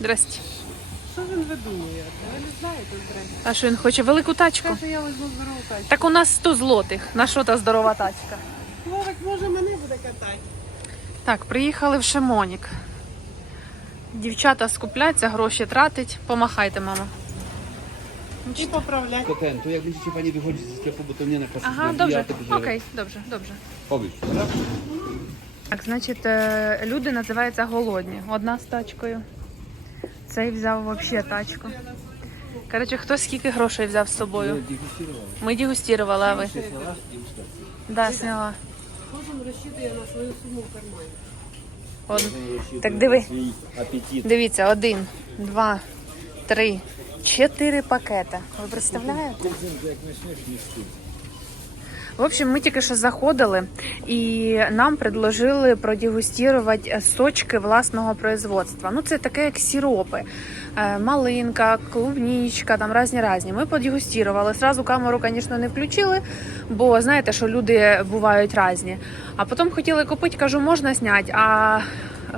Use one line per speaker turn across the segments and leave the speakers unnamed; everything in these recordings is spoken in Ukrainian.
Здрасте.
Що він видумує? Ви не знаєте, здрасте.
А що він хоче? Велику тачку?
Каже, я візьму здорову тачку.
Так у нас 100 злотих. На що та здорова тачка?
Вовик, може, мене буде катати.
Так, приїхали в Шимонік. Дівчата скупляться, гроші тратить. Помахайте, мама.
І поправляти.
To ten, to jak będziecie panie wychodzić ze sklepu, bo to mnie na kasę
Ага,
znowu,
добре.
ja to
Окей, добре, добре.
Powiedz.
Так, значить, е, люди називаються голодні. Одна з тачкою. Цей взяв взагалі тачку. Коротше, хто скільки грошей взяв з собою? Ми дегустували, а ви? Да, сняла.
Кожен розчитує на свою суму в кармані.
Од- Так диви. Дивіться, один, два, три, чотири пакета. Ви представляєте? В общем, ми тільки що заходили і нам предложили продегустувати сочки власного производства. Ну, це таке як сиропи. Е, Малинка, клубнічка, там різні різні. Ми подегустували. Сразу камеру, звісно, не включили, бо знаєте, що люди бувають різні. А потім хотіли купити, кажу, можна зняти. А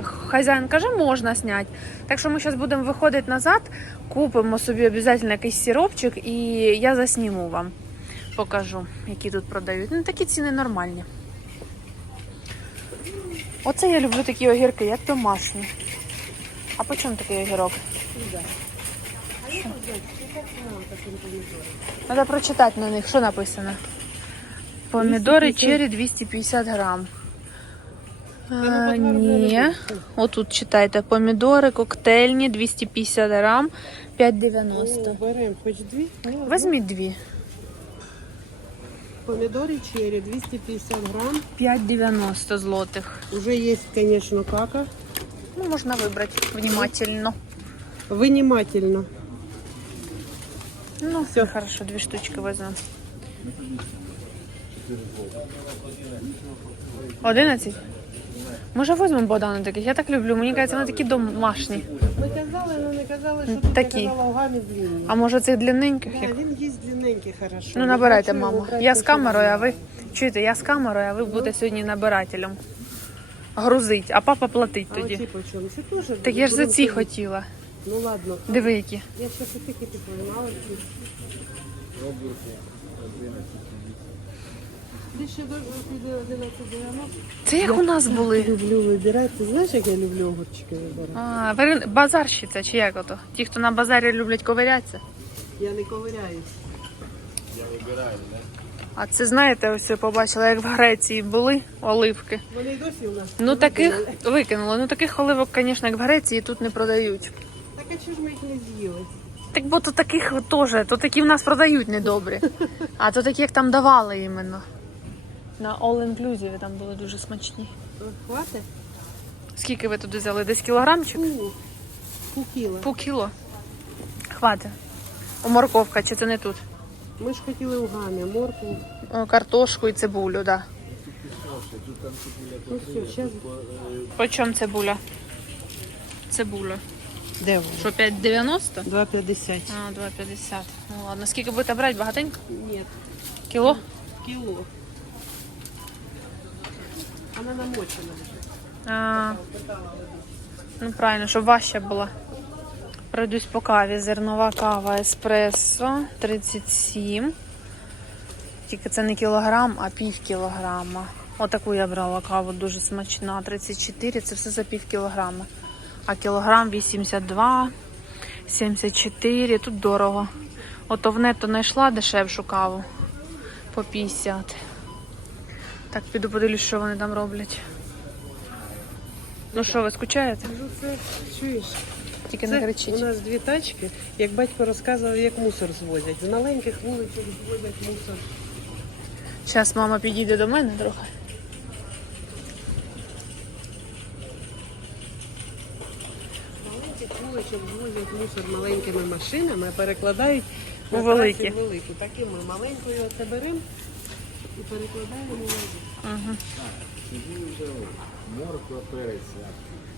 хазяїн каже, можна зняти. Так що ми зараз будемо виходити назад, купимо собі обов'язково якийсь сиропчик і я засніму вам покажу, які тут продають. Ну, такі ціни нормальні. Оце я люблю такі огірки, як домашні. А по чому такий огірок? Треба прочитати на них, що написано. Помідори черрі 250 грам. А, ні. Отут читайте. Помідори коктейльні 250 грам 5,90.
О, беремо хоч дві. Ну,
Візьміть дві.
Помідори черри 250 грам.
5,90 злотих.
Уже є, звісно, кака.
Ну, можна вибрати внимательно.
Внимательно.
Ну, все хорошо, дві штучки візьмемо. 11? Може візьмемо Богдану таких? Я так люблю. Мені кажеться, вони такі домашні.
Ми казали, але не казали, що тут
такі.
я казала в гамі длинні.
А може цих длинненьких?
Да,
як?
він є длинненький, хорошо.
Ну, набирайте,
Хочу його
маму.
брати
Я з камерою, а ви чуєте, я з камерою, а ви будете сьогодні набирателем. Грузить, а папа платить
А
тоді.
оці по чому? Це теж
Так я ж за ці хотіла.
Ну ладно.
Диви які.
Я ще таки підпоминала. Ти ще до піде 1190.
Це як у нас були.
Люблю вибирати. Ти знаєш, як я люблю огурчики вибирати?
А, базарщиця чи як ото? Ті, хто на базарі люблять ковирятися.
Я не ковиряюсь.
А це знаєте, ось я побачила, як в Греції були оливки.
Вони й досі у нас.
Ну таких викинули. Ну таких оливок, звісно, як в Греції тут не продають.
Так а чого ж ми їх не з'їли?
Так бо то таких теж, то такі в нас продають недобрі. А то такі, як там давали іменно. На all inclusive там були дуже смачні.
Хватить?
Скільки ви туди взяли? Десь кілограмчик?
Пу. Пу кіла.
По кіло. Хватить. О, морковка, чи це не тут?
Ми ж хотіли у гамі, морку.
О, картошку і цибулю, так. Да.
Ну все, зараз.
По чому цибуля? Цибуля.
Де воно?
Що, 5,90?
2,50.
А, 2,50. Ну ладно. Скільки будете брати? Багатенько?
Ні,
Кіло?
кіло. Вона намочена.
А, ну правильно, щоб важче була. Пройдусь по каві. Зернова кава еспресо 37. Тільки це не кілограм, а пів кілограма. Отаку я брала каву, дуже смачна. 34, це все за пів кілограма. А кілограм 82, 74, тут дорого. Ото в нето знайшла дешевшу каву по 50. Так, піду подивлюсь, що вони там роблять. Ну що, ви скучаєте?
Ну це чуєш?
Тільки не
Це у нас дві тачки, як батько розказував, як мусор звозять. В маленьких вулицях звозять мусор.
Зараз мама підійде до мене трохи.
Маленьких вуличок звозять мусор маленькими машинами, а перекладають
У великі.
велику. Так і ми маленькою оце беремо і перекладаємо на велику.
Угу.
Морква, перець.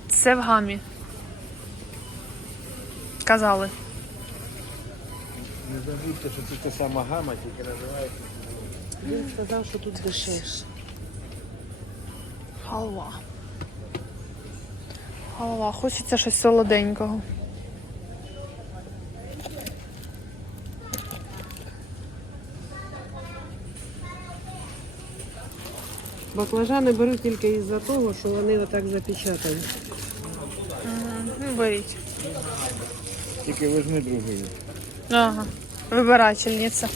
Це в гамі. Казали.
Не забудьте, що це та сама гама, тільки називається.
Він сказав, що тут дешевше.
Халва. Халва. Хочеться щось солоденького.
Баклажани беру тільки із-за того, що вони отак запечатані.
Ну, беріть.
Тільки візьми другий.
Ага. Вибирательниця.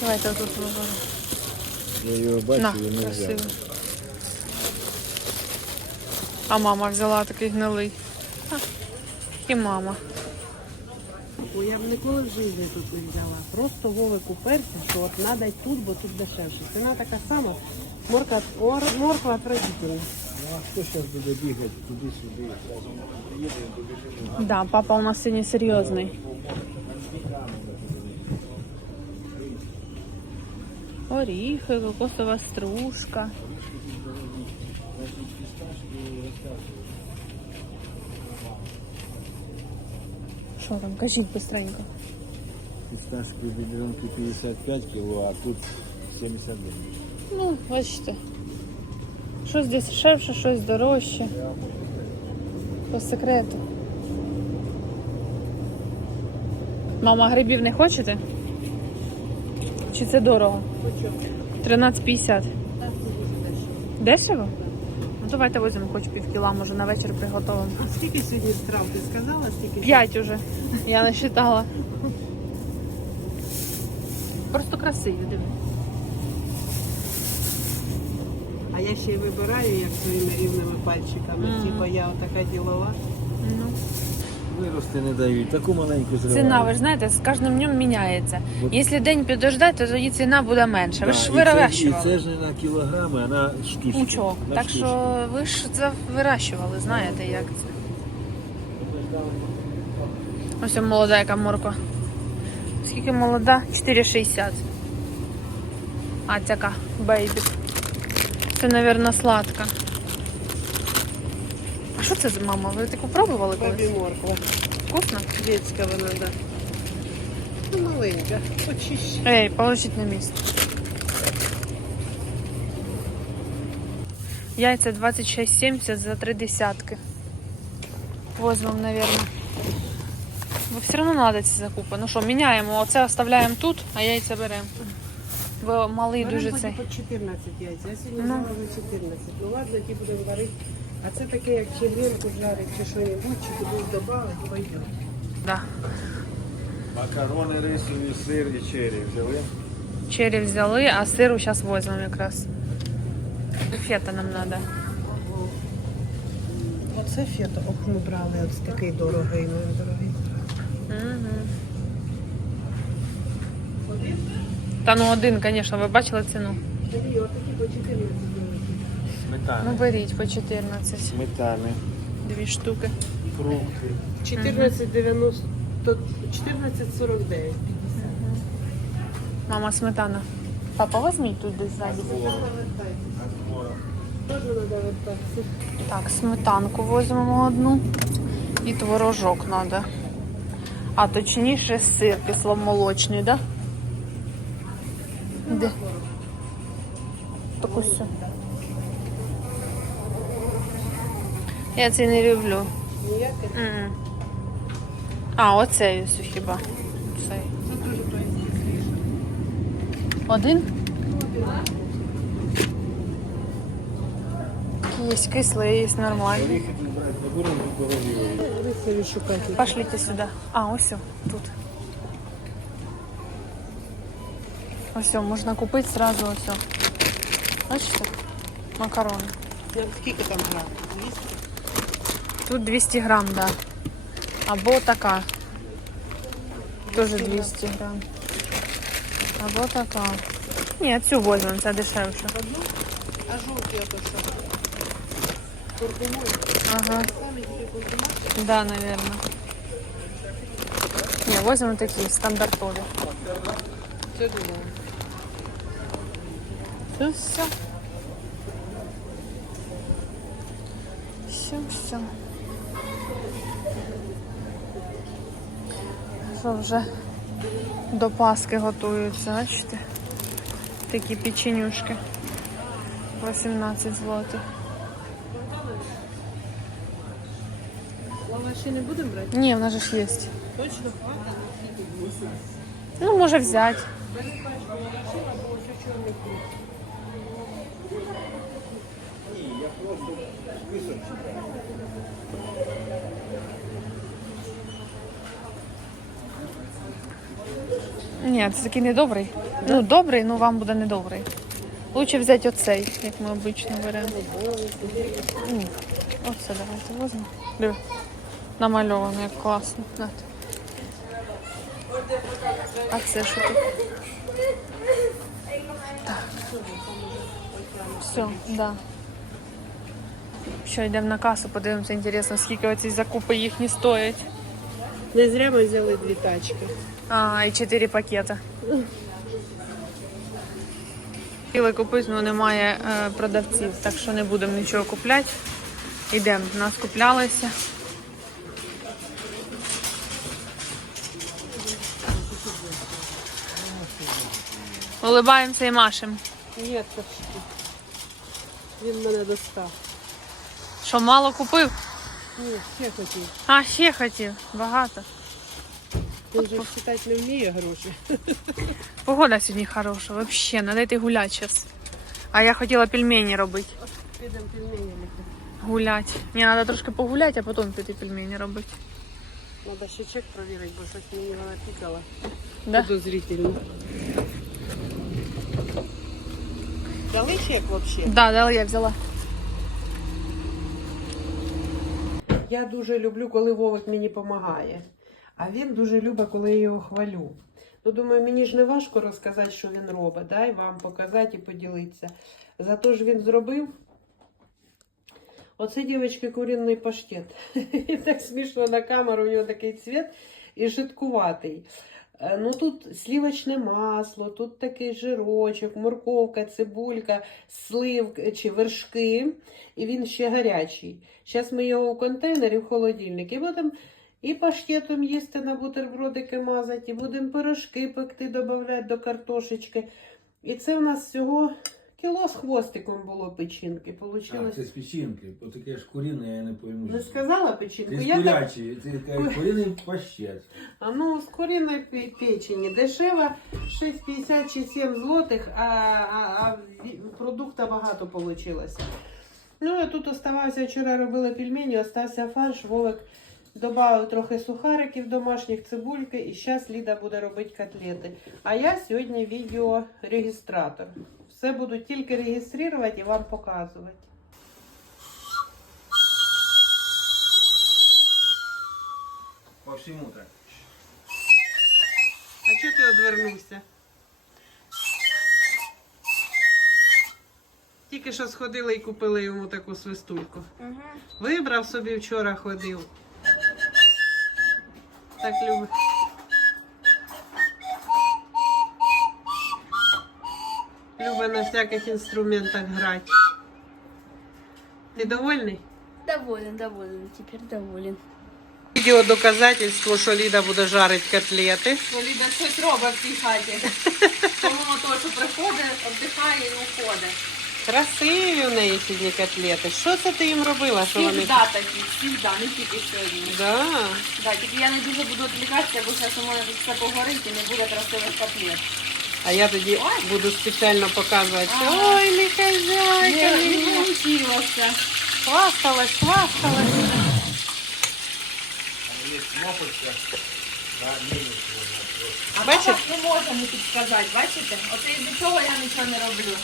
Давайте тут виберемо.
Я його
На,
бачив, і не
красиво.
взяв.
А мама взяла такий гнилий. І мама.
Я б ніколи в житті тут не взяла. Просто Вовик уперся, що от треба тут, бо тут дешевше. Ціна така сама. Морква, ор- морква отвратительна.
Ну а хто зараз буде бігати туди-сюди? Зразу приїде і добіжимо.
Да, папа у нас сьогодні серйозний. Оріхи, кокосова стружка. Що там, кажіть быстренько.
Фісташки бідронки 55 кг, а тут 79.
Ну, бачите. Щось десь дешевше, щось дорожче. По секрету. Мама, грибів не хочете? Чи це дорого? 13,50. Дешево? Ну давайте візьмемо хоч пів кіла, може на вечір приготовимо.
А скільки сьогодні страв ти сказала? Скільки?
П'ять уже. Я не считала. Просто красиві, диви.
А я ще й вибираю як своїми рівними пальчиками.
Мгм.
Типа я отака ділова.
Ну.
Вирости не дають, таку маленьку зривають.
Ціна, ви ж знаєте, з кожним днем міняється.
От.
Якщо день підождати, то тоді ціна буде менша. Ви ж
і це, і це ж не на кілограми, а на штучку.
Пучок.
На
Так
штучку.
що ви ж це вирощували, знаєте, як це. Ось молода яка морква. Скільки молода? 4,60. А цяка бейбі. Це, мабуть, сладка. А що це за мама? Ви таку пробували
Бабі морква.
Вкусно?
Детська вона, да. Ну, маленька. Почище.
Ей, положіть на місце. Яйця 26,70 за три десятки. Возьмем, наверное. Бо все одно треба ці закупи. Ну що, міняємо. Оце оставляємо тут, а яйця беремо. Бо малий
Беремо
дуже цей.
по 14 яйць. Я сьогодні
Ну.
взяла за 14. Ну ладно, ті будемо варити. А це таке, як червінку жарить чи що-небудь, чи кудись додати, пойде.
Да.
Макарони рисові, сир і чері взяли.
Черри взяли, а сиру зараз візьмемо якраз. Фета нам треба.
Оце фето, ох, ми брали, ось такий дорогий, ну дорогий.
Угу. Та ну один, звісно, ви бачили ціну?
Тобі отакі по 14 великі.
Ну
Сметани.
беріть по 14.
Сметани.
Дві штуки.
Фрукти.
14,90, то 14,49.
Мама сметана. Папа, візьміть тут десь ззаді.
Треба вертатися.
Так, сметанку візьмемо одну. І творожок треба. А точніше сир кисломолочний, да? Де? Так ось. все. Я це не люблю.
Ніяке.
М. А, оцей ось хіба. Цей. Один? Є кислий, є нормальний. Пошлите сюда. А, ось тут. Ось о, можна купити сразу ось. о. Бачите? Макарони.
Скільки там грам? 200?
Тут 200 грам, да. Або така. Тоже 200 грам. Або така. Ні, цю возьмемо, це дешевше.
А жовті ото що? Куркумой.
Ага.
Самі тільки куркума.
Да, наверное. Не, возьмем такие стандартовые.
Це думала.
Все, все. Все, все. Що вже до Паски готуються, бачите? Такі печенюшки. 18 злотих.
Лаваші не будемо брати?
Ні, в нас ж є.
Точно?
Ну, може взяти.
Ні, я просто список читаю.
Ні, це такий недобрий. Ну, добрий, ну вам буде недобрий. Лучше взяти оцей, як ми обично беремо. Оце давайте возьмемо. Диви. Намальовано, як класно. На. А це що тут? Так. Все, да. Що, йдемо на касу, подивимося, інтересно, скільки оці закупи їхні стоять.
Не зря ми взяли дві тачки.
А, і 4 пакета. Хотіли купити, але немає е, продавців, так що не будемо нічого купляти. Йдемо, нас куплялися. Улибаємося і машемо.
Ні, почти. Він мене достав.
Що, мало купив?
Ні, ще хотів.
А, ще хотів. Багато.
Він же читати не вміє гроші.
Погода сьогодні хороша, взагалі, треба йти гуляти зараз. А я хотіла пельмені робити.
Підемо пельменями.
Гулять. Мені треба трошки погуляти, а потім піти пельмені робити.
Треба ще чек перевірити, бо щось мені вона пікала.
Да?
Подозрительно. Дали чек взагалі?
Да, да, я взяла.
Я дуже люблю, коли Вовик мені допомагає. А він дуже любить, коли я його хвалю. Ну, думаю, мені ж не важко розказати, що він робить. Дай вам показати і поділитися. Зато ж він зробив. Оце, дівчатки, курінний паштет. І так смішно на камеру, у нього такий цвіт і жидкуватий. Е, Ну тут слівочне масло, тут такий жирочок, морковка, цибулька, слив е, чи вершки, і він ще гарячий. Зараз ми його у контейнері в холодильник і будемо і паштетом їсти на бутербродики мазати, і будемо пирожки пекти, додавати до картошечки. І це у нас всього кіло з хвостиком було печінки.
А, це з печінки. Отаке ж куріне, я не пойму.
Не
це.
сказала печінку?
Ти з
Я так...
курячої, ти кажеш, куріний пащет.
А ну, з куриної печені. Дешево 6,50 чи 7 злотих, а, а, а продукту багато вийшло. Ну, а тут оставався, вчора робила пельмені, остався фарш, Вовик додав трохи сухариків домашніх, цибульки, і зараз Ліда буде робити котлети. А я сьогодні відеорегістратор. Все буду тільки реєструвати і вам показувати.
По всьому так.
А чого ти одвернувся? Тільки що сходили і купили йому таку свистульку. Вибрав собі вчора ходив. Так любить. Любить на всяких інструментах грати. Ти довольний?
Доволен, доволен, теперь доволен.
Відео доказательство, що Ліда буде жарити котлети.
Бо Ліда щось робить в цій хаті. Помимо того, що приходить, віддихає і уходить.
Красиві в неї сьогодні котлети. Що це ти їм робила? Що вони?
Всігда такі, всігда, не тільки сьогодні.
Да.
Да, тільки я не дуже буду відвлікатися, бо зараз у мене тут все погорить і не буде красивих котлет.
А я тоді буду спеціально показувати. Ой, не хазяйка,
Не, вийшлося.
хвасталась, хвасталась.
Вона
Бачите?
так не можемо підказати, бачите? Оце із цього я нічого не роблю.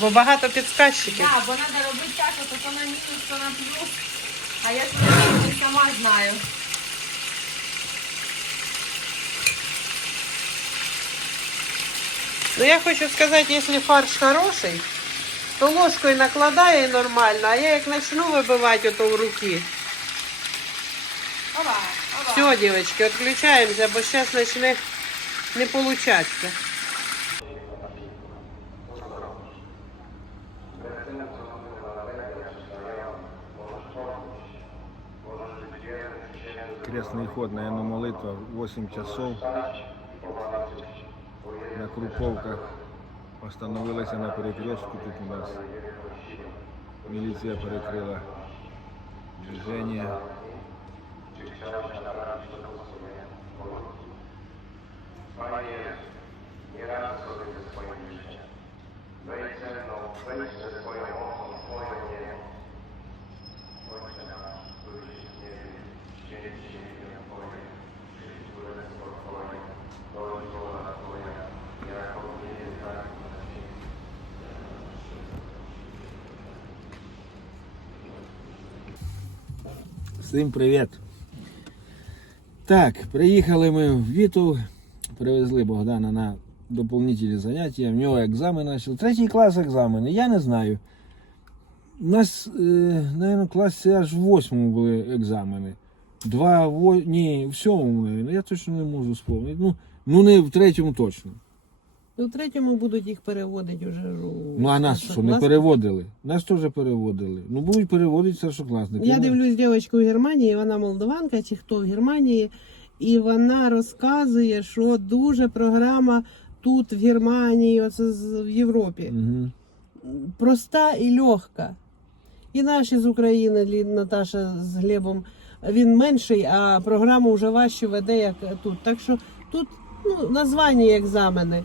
Бо багато підсказчиків.
Так, бо треба робити так, що то на мінус, то на плюс. А я сама знаю.
Ну я хочу сказати, якщо фарш хороший, то ложкою накладає нормально, а я як почну вибивати ото в руки.
Ова, ова.
Все, дівчатки, відключаємося, бо зараз почне не получатися.
Крестный ход, наверное, молитва 8 часов. на Круповках остановилися на перекрестку. Тут у нас міліція перекрила движення.
Panie, nie raz sobie ze swoim życiem. Wejdź ze mną, wejdź ze swoją mocą, swoją niebo.
Ojcze nasz, któryś nie wie, dzień Всім привіт. Так, приїхали ми в Віту, привезли Богдана на доповнительні заняття. В нього екзамен почав. Третій клас екзамени, я не знаю. У нас, е, наверное, в класі аж в восьмому були екзамени. Два, во... ні, в сьомому, я точно не можу спомнити. Ну, ну не в третьому точно.
В третьому будуть їх переводити вже. у
Ну а нас що, не переводили? Нас теж переводили. Ну будуть переводити старшокласники.
Я дивлюсь дівчинку в Германії, вона молдаванка чи хто в Германії, і вона розказує, що дуже програма тут, в Германії, оце в Європі.
Мгм.
проста і легка. І наші з України, Наташа з Глебом, він менший, а програму вже важче веде, як тут. Так що тут ну, названі екзамени.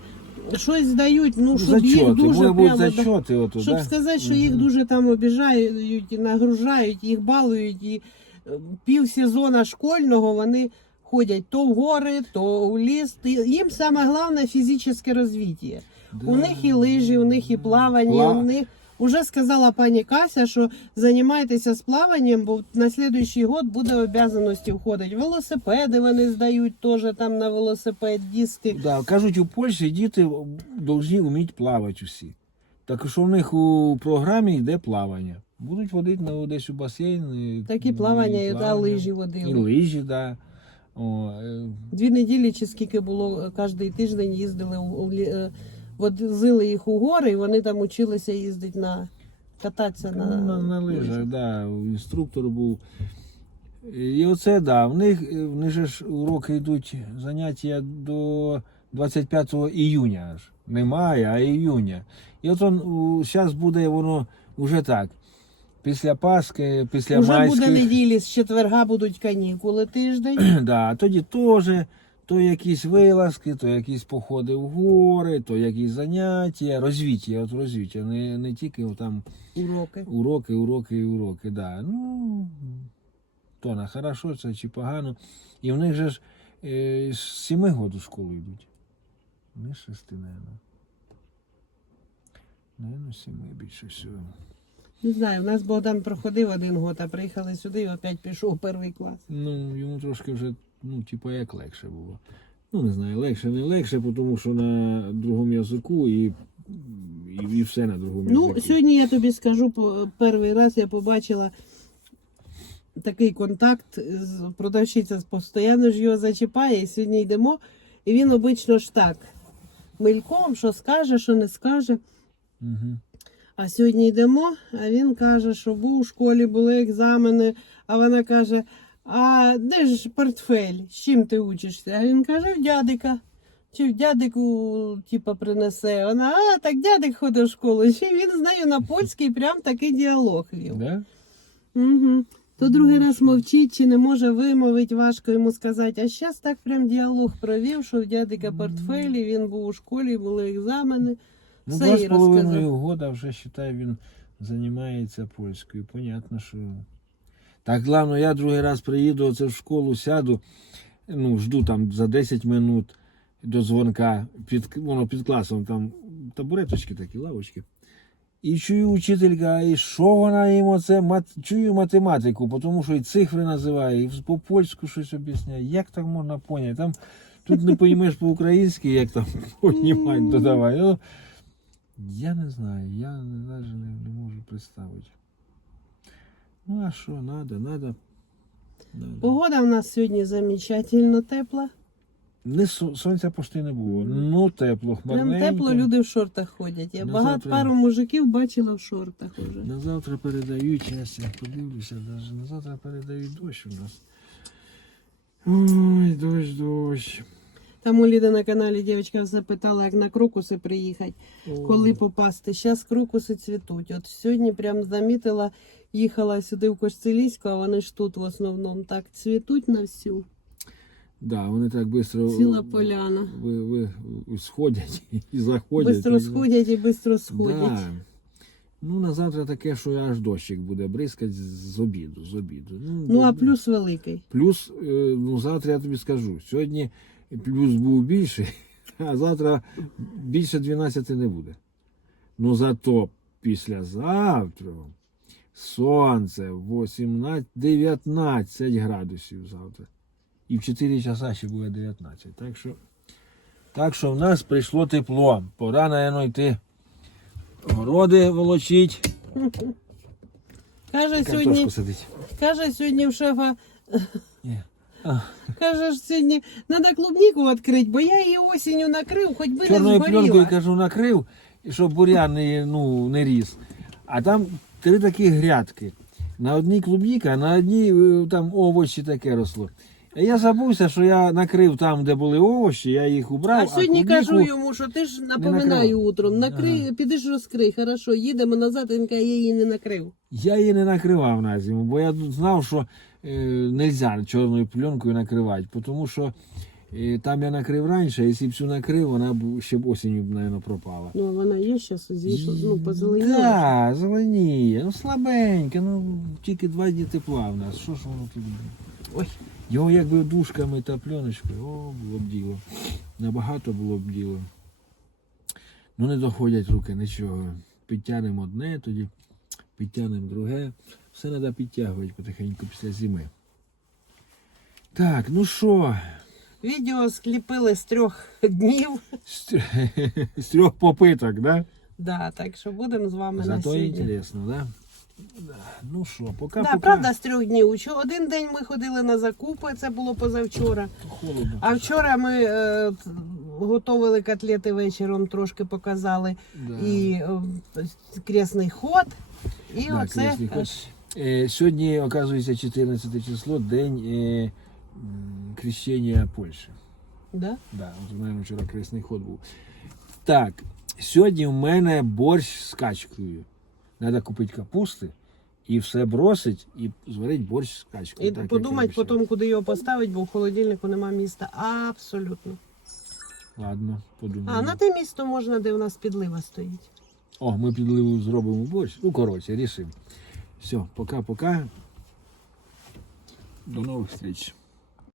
Щось здають, ну, щоб їх
Зачоти,
дуже
може бути
прямо, да-
зачоти. Ото,
щоб
да?
сказати, що їх
Мгм.
дуже там обіжають, і нагружають, їх балують, і е, пів сезона школьного вони ходять то в гори, то у ліс. І Їм саме головне фізичне розвиття.
Да.
У них і лижі, у них і плавання,
Пла-
у них. Уже сказала пані Кася, що займайтеся з плаванням, бо на слідуючий год буде обов'язаності входити. Велосипеди вони здають теж там на велосипед, диски.
Да, кажуть, у Польщі діти повинні вміти плавати усі. Так що в них у програмі йде плавання. Будуть водити на десь у басейн. і-
Такі плавання, і, да,
плавання.
лижі
І
водили.
лижі, да. О, е,
Дві неділі чи скільки було кожен тиждень їздили у- водили їх у гори, і вони там училися їздити на кататися на,
на, на лижах, да, інструктор був. І оце, да, в них, в них ж уроки йдуть заняття до 25 іюня аж. Не мая, а іюня. І от он зараз буде воно вже так. Після Пасхи, після
Уже
майських.
буде неділі, з четверга будуть канікули тиждень.
Да, тоді теж то якісь вилазки, то якісь походи в гори, то якісь заняття, розвіття, от розвіття, не, не тільки там
Уроки.
уроки, уроки і уроки. Да. Ну, то на хорошо це чи погано. І в них же ж е, з сіми году в школу йдуть. Не шести, наверное. Наверно, сіми більше всього.
Не знаю, у нас Богдан проходив один год, а приїхали сюди і опять пішов у перший клас.
Ну, йому трошки вже, ну, типа, як легше було. Ну, не знаю, легше, не легше, тому що на другому язику і, і, і все на другому
Ну,
язику.
сьогодні я тобі скажу, по- перший раз я побачила такий контакт з продавщиця постійно ж його зачіпає, і сьогодні йдемо, і він обично ж так. Мельком, що скаже, що не скаже.
Угу.
А сьогодні йдемо, а він каже, що був у школі, були екзамени, а вона каже: А де ж портфель? З чим ти учишся? А він каже, в дядика. Чи в дядику, типа, принесе. Вона, а, так дядик ходить в школу. Ще він з нею на польський прям такий діалог вів.
Да?
Угу. То другий раз мовчить, чи не може вимовити, важко йому сказати. А зараз так прям діалог провів, що в дядика портфелі, він був у школі, були екзамени.
Ну,
Все
два з половиною года вже, считай, він займається польською. Понятно, що... Так, главное, я другий раз приїду, оце в школу сяду, ну, жду там за 10 минут до дзвонка, під, воно під класом, там табуреточки такі, лавочки. І чую учителька, і що вона їм оце, мат... чую математику, тому що і цифри називає, і по польську щось об'ясняє. Як так можна поняти? Там тут не розумієш по-українськи, як там понімати, додавай. Ну, я не знаю, я навіть не можу представити. Ну, а що, надо, надо. надо.
Погода в нас сьогодні замечательно тепла.
Не сонця почти не було. Ну, тепло,
Прям тепло, люди в шортах ходять. Я багато
завтра-
пару мужиків бачила в шортах уже.
На завтра передають, зараз я подивлюся, даже на завтра передають дощ у нас. Ой, дощ, дощ.
Там у Ліди на каналі дівчинка запитала, як на крокуси приїхати, коли попасти. Зараз крокуси цвітуть. От сьогодні прям замітила, їхала сюди в Кошцеліську, а вони ж тут в основному так цвітуть на всю.
Да, вони так швидко
Ціла поляна.
ви, ви, ви сходять і заходять.
Бистро сходять і бистро сходять.
Да. Ну, на завтра таке, що аж дощик буде бризкати з- обіду. З обіду.
Ну а плюс великий.
Плюс, е, ну завтра я тобі скажу, сьогодні плюс був більший, а завтра більше 12 не буде. Ну зато післязавтра сонце 18, 19 градусів завтра. І в 4 часа ще буде 19. Так що, так що в нас прийшло тепло. Пора, наверно, йти городи волочить.
Каже, сьогодні, каже сьогодні в шефа,
Ні. А,
каже сьогодні, треба клубніку відкрити, бо я її осінню накрив, хоч би не
чорною пленкою,
згоріла.
кажу, накрив, і щоб бурян не, ну, не ріс. А там три такі грядки. На одній клубніка, а на одній е, там овочі таке росло. А я забувся, що я накрив там, де були овочі, я їх убрав.
А сьогодні
клубніку-
кажу йому, що ти ж напоминаю утром, накрий,
Ага.
підеш розкрий, хорошо, їдемо назад, він каже, я її не накрив.
Я її не накривав на зиму, бо я знав, що е, не можна чорною пленкою накривати, тому що е, там я накрив раніше, якщо б цю накрив, вона б ще б осінню, мабуть, пропала.
Ну, а вона є зараз, зійшла, ну, позеленіла.
Так, зеленіє, ну слабеньке, ну тільки два дні тепла в нас. Що ж воно тут? Ой, його якби дужками та пленочкою, о, було б діло. Набагато було б діло. Ну не доходять руки, нічого. Підтягнемо одне, тоді підтягнемо друге. Все треба підтягувати потихеньку після зими. Так, ну що,
Відео скліпили з трьох днів.
з трьох- попиток, да?
Да, так що будемо з вами на
Зато інтересно, да? Ну що, поки,
Да,
поки
правда, з трьох днів. Один день ми ходили на закупи, це було позавчора.
холодно.
А вчора ми е, готували котлети вечором, трошки показали.
Да.
І е, кресний ход. І
Да,
оце.
кресний ход. Е, сьогодні, оказується, 14 число, день е, крещення Польщі.
Да?
Да, от у мене вчора кресний ход був. Так, сьогодні в мене борщ з качкою. Треба купити капусти і все бросить, і зварити борщ з качкою.
І
так,
подумати потім, куди його поставити, бо в холодильнику нема міста. Абсолютно.
Ладно, подумаю.
А на те місто можна, де у нас підлива стоїть.
О, ми підливу зробимо борщ. Ну, коротше, рішимо. Все, пока-пока. До нових зустріч.